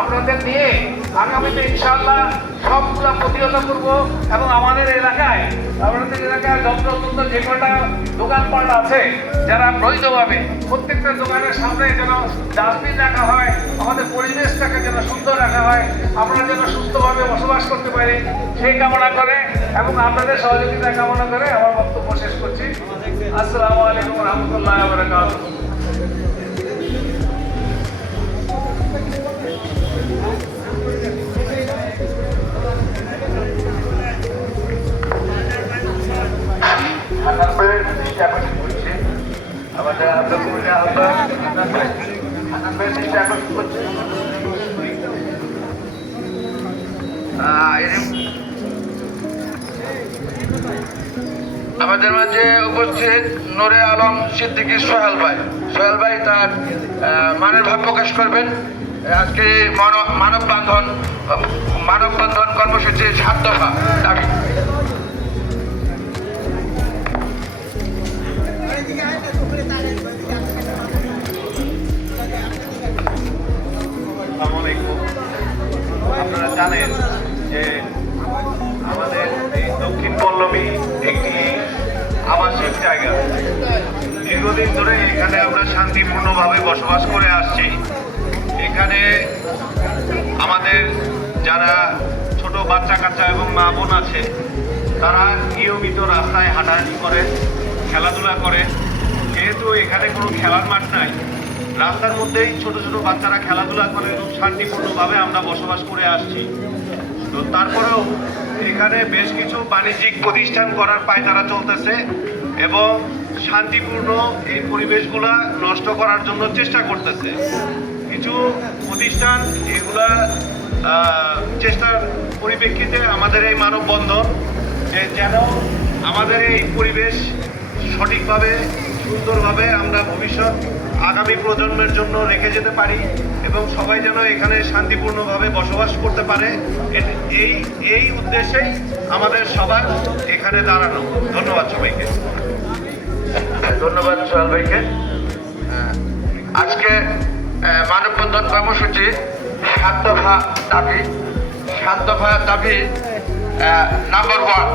আপনাদের নিয়ে আগামীতে ইনশাআল্লাহ সবগুলো প্রতিহত করব এবং আমাদের এলাকায় যত্রতত্র যে কটা দোকানপাট আছে যারা বৈধভাবে প্রত্যেকটা দোকানের সামনে যেন ডাস্টবিন রাখা হয়, আমাদের পরিবেশটাকে যেন সুন্দর রাখা হয়, আমরা যেন সুস্থভাবে বসবাস করতে পারি সেই কামনা করে এবং আপনাদের সহযোগিতা কামনা করে আমার বক্তব্য শেষ করছি। আসসালামু আলাইকুম রহমতুল্লাহ বারাকাতুহু। আমাদের মাঝে উপস্থিত নূরে আলম সিদ্দিকী সোহেল ভাই তার মানের ভাব প্রকাশ করবেন। আজকে মানববন্ধন কর্মসূচি 7 দফা দাবি। আপনারা জানেন যে আমাদের এই দক্ষিণ পল্লবী একটি আবাসিক জায়গা। দীর্ঘদিন ধরে এখানে আমরা শান্তিপূর্ণভাবে বসবাস করে আসছি। এখানে আমাদের যারা ছোট বাচ্চা কাচ্চা এবং মা বোন আছে তারা নিয়মিত রাস্তায় হাঁটাহাঁটি করে, খেলাধুলা করে। যেহেতু এখানে কোনো খেলার মাঠ নাই, রাস্তার মধ্যেই ছোট ছোট বাচ্চারা খেলাধুলা করে এবং শান্তিপূর্ণভাবে আমরা বসবাস করে আসছি। তো তারপরেও এখানে বেশ কিছু বাণিজ্যিক প্রতিষ্ঠান করার পায়তারা চলতেছে এবং শান্তিপূর্ণ এই পরিবেশগুলা নষ্ট করার জন্য চেষ্টা করতেছে কিছু প্রতিষ্ঠান। এগুলা চেষ্টার পরিপ্রেক্ষিতে আমাদের এই মানববন্ধন যেন আমাদের এই পরিবেশ সঠিকভাবে সুন্দরভাবে আমরা ভবিষ্যৎ আগামী প্রজন্মের জন্য রেখে যেতে পারি এবং সবাই যেন এখানে শান্তিপূর্ণভাবে বসবাস করতে পারে, এই উদ্দেশ্যেই আমাদের সবার এখানে দাঁড়ানো। ধন্যবাদ সবাইকে। ধন্যবাদ সোহেল ভাইকে। আজকে মানববন্ধন কর্মসূচি 7 দফা দাবি। নাম্বার 1,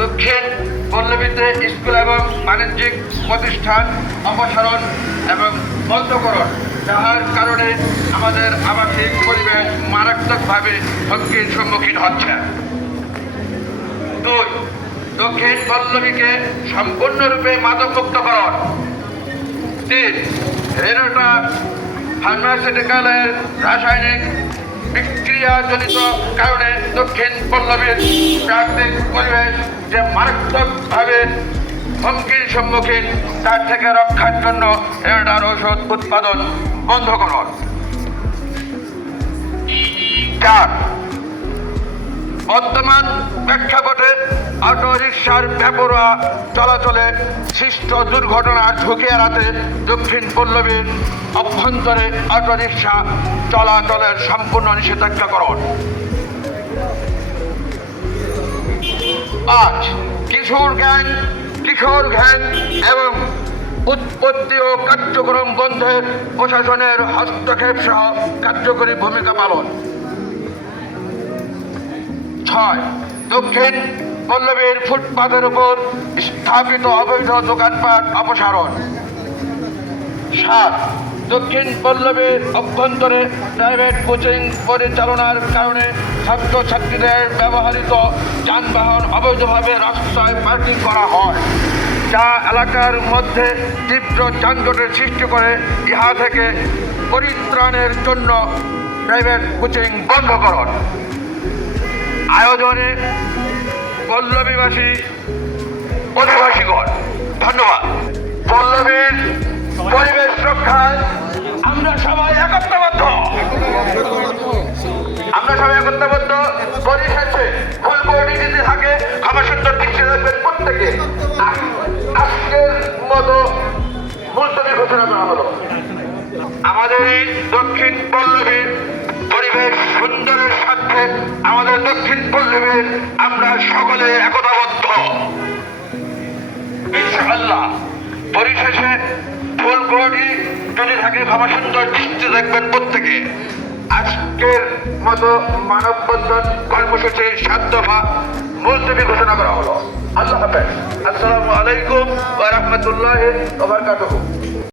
দক্ষিণ পল্লবীতে স্কুল এবং বাণিজ্যিক প্রতিষ্ঠান অপসারণ এবং বন্ধকরণ, যার কারণে আমাদের আবাসিক পরিবেশ মারাত্মকভাবে হুমকির সম্মুখীন হচ্ছে। 2, দক্ষিণ পল্লবীকে সম্পূর্ণরূপে মাদকমুক্তকরণ। 3, রেনোটা ফার্মাসিউটিক্যালের রাসায়নিক বিক্রিয়াজনিত কারণে দক্ষিণ পল্লবীর প্রাকৃতিক পরিবেশ যে মারাত্মকভাবে হুমকির সম্মুখীন, তার থেকে রক্ষার জন্য রেনোটার ঔষধ উৎপাদন বন্ধ করুন। 4, বর্তমান প্রেক্ষাপটে অটো রিকশার বেপরোয়া চলাচলে সৃষ্ট দুর্ঘটনার ঝুঁকি এড়াতে দক্ষিণ পল্লবীর অভ্যন্তরে অটো রিকশা চলাচলের সম্পূর্ণ নিষেধাজ্ঞা করুন। 5, কিশোর গ্যাং এবং উৎপত্তি ও কার্যক্রম বন্ধে প্রশাসনের হস্তক্ষেপ সহ কার্যকরী ভূমিকা পালন। 6, দক্ষিণ পল্লবীর ফুটপাতের উপর স্থাপিত অবৈধ দোকানপাট অপসারণ। 7, দক্ষিণ পল্লবীর অভ্যন্তরে প্রাইভেট কোচিং পরিচালনার কারণে ছাত্রছাত্রীদের ব্যবহৃত যানবাহন অবৈধভাবে রাস্তায় পার্কিং করা হয়, যা এলাকার মধ্যে তীব্র যানজটের সৃষ্টি করে। ইহা থেকে পরিত্রাণের জন্য প্রাইভেট কোচিং বন্ধ করুন। আয়োজনে পল্লবীবাসী অধিবাসীগণ ধন্যবাদ। পল্লবীর পরিবেশ রক্ষায় আমরা সবাই একত্রবদ্ধ। পরিশেষে ফুলকৌটি যদি থাকে আমার সুন্দর দৃষ্টি রাখবেন প্রত্যেকে। আজকের মতো মুলতবি ঘোষণা করা হলো। আমাদের এই দক্ষিণ পল্লবীর পরিবেশ সুন্দরের স্বার্থে আমাদের দক্ষিণ পল্লবীর আমরা সকলে একতাবদ্ধ ইনশাআল্লাহ। পরিশেষে ফুলকৌটি যদি থাকে আমার সুন্দর দৃষ্টি রাখবেন প্রত্যেকে। আজ আজকের মতো মানববন্ধন কর্মসূচি 7 দফা মুলতবি ঘোষণা করা হলো। আল্লাহ হাফেজ। আসসালামু আলাইকুম ওয়া রাহমাতুল্লাহি ওয়া বারাকাতুহু।